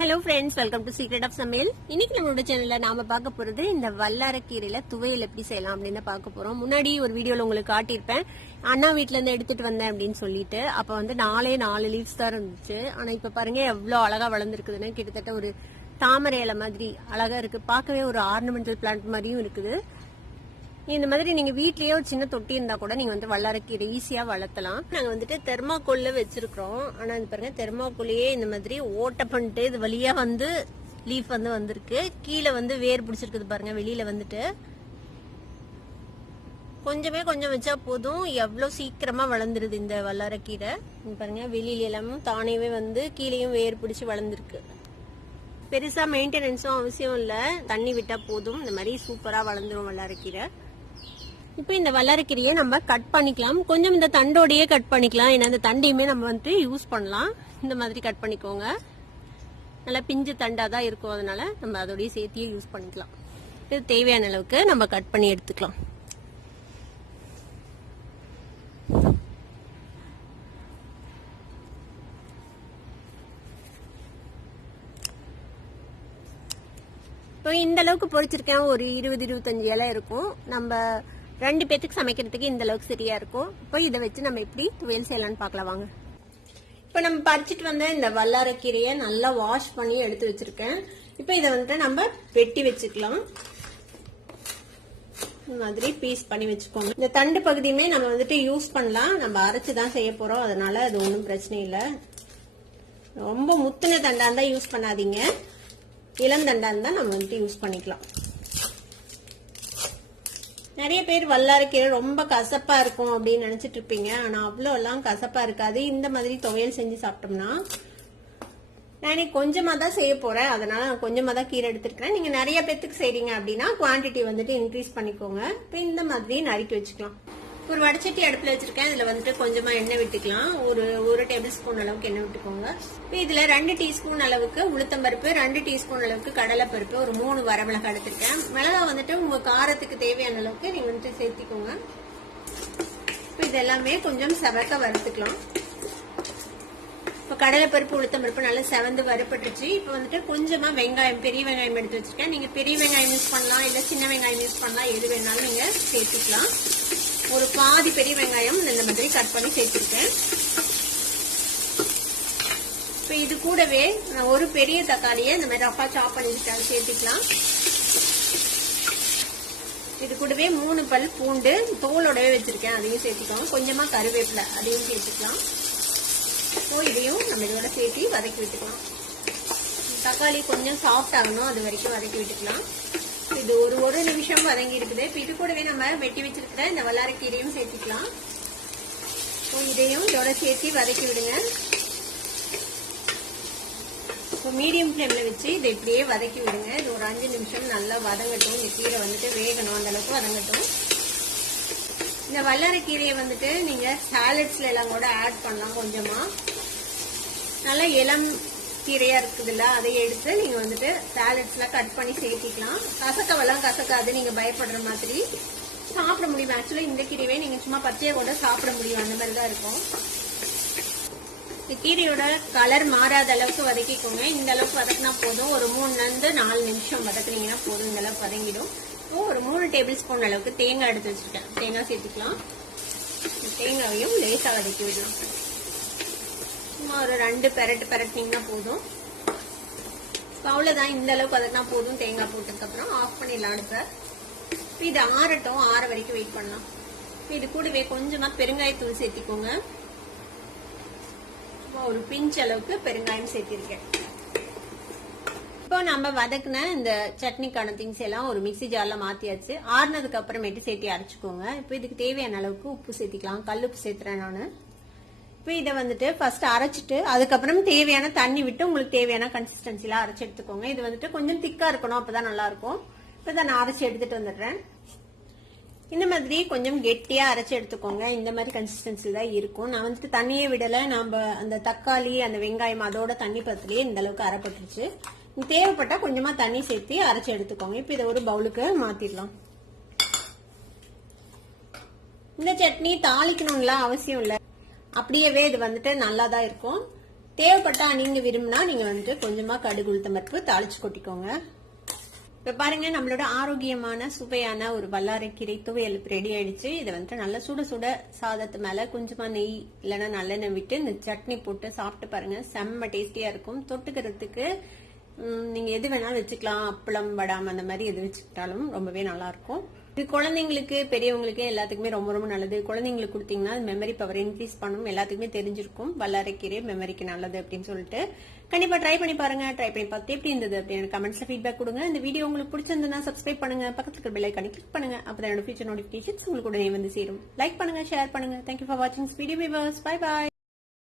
Hello friends, welcome to secret of சமையல். இன்னைக்கு நம்மளோட சேனல்ல நாம பார்க்க போறது இந்த வல்லாரக்கீரையில துவையல் எப்படி செய்யலாம் அப்படின்னு பார்க்க போறோம். முன்னாடி ஒரு வீடியோல உங்களுக்கு காட்டியிருப்பேன், அண்ணா வீட்டுல இருந்து எடுத்துட்டு வந்தேன் அப்படின்னு சொல்லிட்டு. அப்ப வந்து 4 லீவ்ஸ் தான் இருந்துச்சு. ஆனா இப்ப பாருங்க எவ்வளவு அழகா வளர்ந்துருக்குதுன்னு. கிட்டத்தட்ட ஒரு தாமரை இலை மாதிரி அழகா இருக்கு. பார்க்கவே ஒரு ஆர்னமெண்டல் பிளான்ட் மாதிரியும் இருக்குது. இந்த மாதிரி நீங்க வீட்லயே ஒரு சின்ன தொட்டி இருந்தா கூட நீங்க வந்து வல்லாரக்கீரை ஈஸியா வளர்த்தலாம். நாங்க வந்துட்டு தெர்மாக்கோல்ல வச்சிருக்கிறோம். ஆனா இது பாருங்க, தெர்மாக்கோல்லையே இந்த மாதிரி ஓட்ட பண்ணிட்டு இது வழியா வந்து லீஃப் வந்து வந்திருக்கு. கீழே வந்து வேர் பிடிச்சிருக்குது பாருங்க, வெளியில வந்துட்டு. கொஞ்சம் வச்சா போதும், எவ்வளவு சீக்கிரமா வளர்ந்துருது இந்த வல்லாரக்கீரை. பாருங்க, வெளியில எல்லாமே தானேவே வந்து கீழேயும் வேர் பிடிச்சு வளர்ந்துருக்கு. பெருசா மெயின்டெனன்ஸும் அவசியம் இல்ல, தண்ணி விட்டா போதும். இந்த மாதிரி சூப்பரா வளர்ந்துரும் வல்லாரக்கீரை. இப்போ இந்த வல்லாரக்கீரையை நம்ம கட் பண்ணிக்கலாம். கொஞ்சம் இந்த தண்டோடையே கட் பண்ணிக்கலாம், ஏன்னா இந்த தண்டையுமே நம்ம வந்துட்டு யூஸ் பண்ணலாம். இந்த மாதிரி கட் பண்ணிக்கோங்க. நல்லா பிஞ்சு தண்டா தான் இருக்கும், அதனால நம்ம அதோடய சேர்த்தியே யூஸ் பண்ணிக்கலாம். இது தேவையான அளவுக்கு நம்ம கட் பண்ணி எடுத்துக்கலாம். இப்போ இந்த அளவுக்கு பொரிச்சிருக்கேன், ஒரு 20-25 இலை இருக்கும். நம்ம 2 பேத்துக்கு சமைக்கிறதுக்கு இந்த அளவுக்கு சரியா இருக்கும். இப்போ இதை வச்சு நம்ம எப்படி துவையல் செய்யலாம்னு பார்க்கலாம் வாங்க. இப்போ நம்ம பறிச்சிட்டு வந்த இந்த வல்லாரக்கீரையை நல்லா வாஷ் பண்ணி எடுத்து வச்சிருக்கேன். இப்போ இதை வந்துட்டு நம்ம வெட்டி வச்சுக்கலாம். இந்த மாதிரி பீஸ் பண்ணி வச்சுக்கோங்க. இந்த தண்டு பகுதியுமே நம்ம வந்துட்டு யூஸ் பண்ணலாம். நம்ம அரைச்சுதான் செய்ய போறோம், அதனால அது ஒன்றும் பிரச்சனை இல்லை. ரொம்ப முத்தின தண்டா இருந்தா யூஸ் பண்ணாதீங்க, இளம் தண்டா இருந்தா நம்ம வந்துட்டு யூஸ் பண்ணிக்கலாம். நிறைய பேர் வல்லாரக்கீரை ரொம்ப கசப்பா இருக்கும் அப்படின்னு நினைச்சிட்டு இருப்பீங்க. ஆனா அவ்வளோ எல்லாம் கசப்பா இருக்காது. இந்த மாதிரி துவையல் செஞ்சு சாப்பிட்டோம்னா, நான் கொஞ்சமா தான் செய்ய போறேன், அதனால நான் கொஞ்சமா தான் கீரை எடுத்துருக்கேன். நீங்க நிறைய பேத்துக்கு செய்றீங்க அப்படின்னா குவான்டிட்டி வந்துட்டு இன்க்ரீஸ் பண்ணிக்கோங்க. இப்போ இந்த மாதிரி நறுக்கி வச்சுக்கலாம். ஒரு வடச்சட்டி அடுப்புல வச்சிருக்கேன். இதுல வந்துட்டு கொஞ்சமா எண்ணெய் விட்டுக்கலாம். ஒரு டேபிள் ஸ்பூன் அளவுக்கு எண்ணெய் விட்டுக்கோங்க. இப்போ இதுல 2 டீஸ்பூன் அளவுக்கு உளுத்தம்பருப்பு, 2 டீஸ்பூன் அளவுக்கு கடலைப்பருப்பு, ஒரு 3 வரமிளகாய் எடுத்திருக்கேன். மிளகா வந்துட்டு உங்க காரத்துக்கு தேவையான அளவுக்கு நீங்க வந்துட்டு சேர்த்திக்கோங்க. இப்போ இது எல்லாமே கொஞ்சம் செவக்க வறுத்துக்கலாம். இப்போ கடலைப்பருப்பு உளுத்தம்பருப்பு நல்லா செவந்து வறுப்பட்டுச்சு. இப்போ வந்துட்டு கொஞ்சமா வெங்காயம், பெரிய வெங்காயம் எடுத்து வச்சிருக்கேன். நீங்க பெரிய வெங்காயம் யூஸ் பண்ணலாம், இல்ல சின்ன வெங்காயம் யூஸ் பண்ணலாம், எது வேணாலும் நீங்க சேர்த்துக்கலாம். ஒரு பாதி பெரிய வெங்காயம் இந்த மாதிரி கட் பண்ணி சேர்த்திருக்கேன். இப்போ இது கூடவே ஒரு பெரிய தக்காளியை இந்த மாதிரி ரஃபா சாப் பண்ணி சேர்த்திக்கலாம். இது கூடவே 3 பல் பூண்டு தோலோடவே வச்சிருக்கேன், அதையும் சேர்த்திக்கலாம். கொஞ்சமா கருவேப்பிலை, அதையும் சேர்த்துக்கலாம். இப்போ இதையும் நம்ம இதோட சேர்த்து வதக்கி விட்டுக்கலாம். தக்காளி கொஞ்சம் சாஃப்ட் ஆகணும், அது வரைக்கும் வதக்கி விட்டுக்கலாம். இது ஒரு நிமிஷம் வதங்கி இருக்குது. இப்போ இது கூடவே நம்ம வெட்டி வச்சிருக்கிற இந்த வல்லாரக்கீரையும் சேர்த்துக்கலாம். இதையும் இதோட சேர்த்து வதக்கி விடுங்க. இப்போ மீடியம் ஃப்ளேம்ல வச்சு இதை இப்படியே வதக்கி விடுங்க. இது ஒரு 5 நிமிஷம் நல்லா வதங்கட்டும். இந்த கீரை வந்துட்டு வேகணும், அந்த அளவுக்கு வதங்கட்டும். இந்த வல்லாரக்கீரையை வந்துட்டு நீங்க சாலட்ஸ்ல எல்லாம் கூட ஆட் பண்ணலாம். கொஞ்சமா நல்லா இளம் கீரையா இருக்குதுல்ல, அதை எடுத்து நீங்க வந்துட்டு சாலட்ஸ்ல கட் பண்ணி சேர்த்திக்கலாம். கசக்கவெல்லாம் கசக்காது, நீங்க பயப்படுற மாதிரி சாப்பிட முடியும். ஆக்சுவலா இந்த கீரையே நீங்க சும்மா பச்சையா கூட சாப்பிட முடியும், அந்த மாதிரிதான் இருக்கும். இந்த கீரையோட கலர் மாறாத அளவுக்கு வதக்கிக்கோங்க. இந்த அளவுக்கு வதக்கினா போதும். ஒரு 3-4 நிமிஷம் வதக்குனீங்கன்னா போதும், இந்த அளவுக்கு வதங்கிடும். இப்போ ஒரு 3 டேபிள் ஸ்பூன் அளவுக்கு தேங்காய் எடுத்து வச்சிருக்கேன், தேங்காய் சேர்த்துக்கலாம். தேங்காயையும் லேசா வதக்கி விடலாம். சும்மா ஒரு 2 பெரட்டினீங்கன்னா போதும். அவ்வளவுதான், இந்த அளவுக்கு வதக்கினா போதும். தேங்காய் போட்டதுக்கு அப்புறம் ஆஃப் பண்ணிடலாம் அடுப்பை. இது ஆறட்டும், ஆற வரைக்கும் வெயிட் பண்ணலாம். இது கூடவே கொஞ்சமா பெருங்காயத்தூள் சேர்த்திக்கோங்க. ஒரு பிஞ்ச் அளவுக்கு பெருங்காயம் சேர்த்திருக்கேன். இப்போ நம்ம வதக்குன இந்த சட்னிக்கான திங்ஸ் எல்லாம் ஒரு மிக்சி ஜார்ல மாத்தியாச்சு. ஆறுனதுக்கு அப்புறமேட்டு சேர்த்து அரைச்சுக்கோங்க. இப்போ இதுக்கு தேவையான அளவுக்கு உப்பு சேர்த்திக்கலாம். கல்லுப்பு சேர்த்துறேன் நானு. இப்போ இதை வந்துட்டு ஃபர்ஸ்ட் அரைச்சிட்டு அதுக்கப்புறம் தேவையான தண்ணி விட்டு உங்களுக்கு தேவையான கன்சிஸ்டன்சில அரைச்சு எடுத்துக்கோங்க. இது வந்துட்டு கொஞ்சம் திக்கா இருக்கணும், அப்பதான் நல்லா இருக்கும். இப்பதான் நான் அரைச்சு எடுத்துட்டு வந்துடுறேன். இந்த மாதிரி கொஞ்சம் கெட்டியா அரைச்சு எடுத்துக்கோங்க. இந்த மாதிரி கன்சிஸ்டன்சி தான் இருக்கும். நான் வந்துட்டு தண்ணியே விடல, நம்ம அந்த தக்காளி அந்த வெங்காயம் அதோட தண்ணி பத்திலேயே இந்த அளவுக்கு அரைப்பட்டுருச்சு. தேவைப்பட்டா கொஞ்சமா தண்ணி சேர்த்து அரைச்சு எடுத்துக்கோங்க. இப்ப இதை ஒரு பவுலுக்கு மாத்திடலாம். இந்த சட்னி தாளிக்கணும்லாம் அவசியம் இல்லை, அப்படியே இது வந்துட்டு நல்லா தான் இருக்கும். தேவைப்பட்டா நீங்க விரும்பினா நீங்க வந்துட்டு கொஞ்சமா கடுகு உளுத்தம் பருப்பு தாளிச்சு கொட்டிக்கோங்க. இப்ப பாருங்க நம்மளோட ஆரோக்கியமான சுவையான ஒரு வல்லாரைக்கீரை துவையல் ரெடி ஆயிடுச்சு. இதை வந்துட்டு நல்லா சுட சுட சாதத்து மேல கொஞ்சமா நெய் இல்லைன்னா நல்லெண்ணெய் விட்டு இந்த சட்னி போட்டு சாப்பிட்டு பாருங்க, செம்ம டேஸ்டியா இருக்கும். தொட்டுக்கிறதுக்கு நீங்க எது வேணாலும் வச்சுக்கலாம், அப்பளம் வடாம் அந்த மாதிரி எது வச்சுக்கிட்டாலும் ரொம்பவே நல்லா இருக்கும். இது குழந்தைங்களுக்கு பெரியவங்களுக்கு எல்லாத்துக்குமே ரொம்ப ரொம்ப நல்லது. குழந்தைங்களுக்கு கொடுத்தீங்கன்னா மெமரி பவர் இன்க்ரீஸ் பண்ணும், எல்லாத்துக்குமே தெரிஞ்சிருக்கும் வல்லாரைக்கீரை மெமரிக்கு நல்லது அப்படின்னு சொல்லிட்டு. கண்டிப்பா ட்ரை பண்ணி பாருங்க. ட்ரை பண்ணி பார்த்து எப்படி இருந்தது அப்படின்னு கமெண்ட்ஸ்ல ஃபீட்பேக் கொடுங்க. இந்த வீடியோ உங்களுக்கு பிடிச்சிருந்தா சப்ஸ்கிரைப் பண்ணுங்க, பக்கத்துல இருக்க பெல் ஐகானை கிளிக் பண்ணுங்க, அப்பதான் என்னோட ஃபியூச்சர் நோட்டிபிகேஷன்ஸ் உங்களுக்கு உடனே வந்து சேரும். லைக் பண்ணுங்க, ஷேர் பண்ணுங்க. தேங்க்யூ ஃபார் வாட்சிங் வீடியோ. Bye by.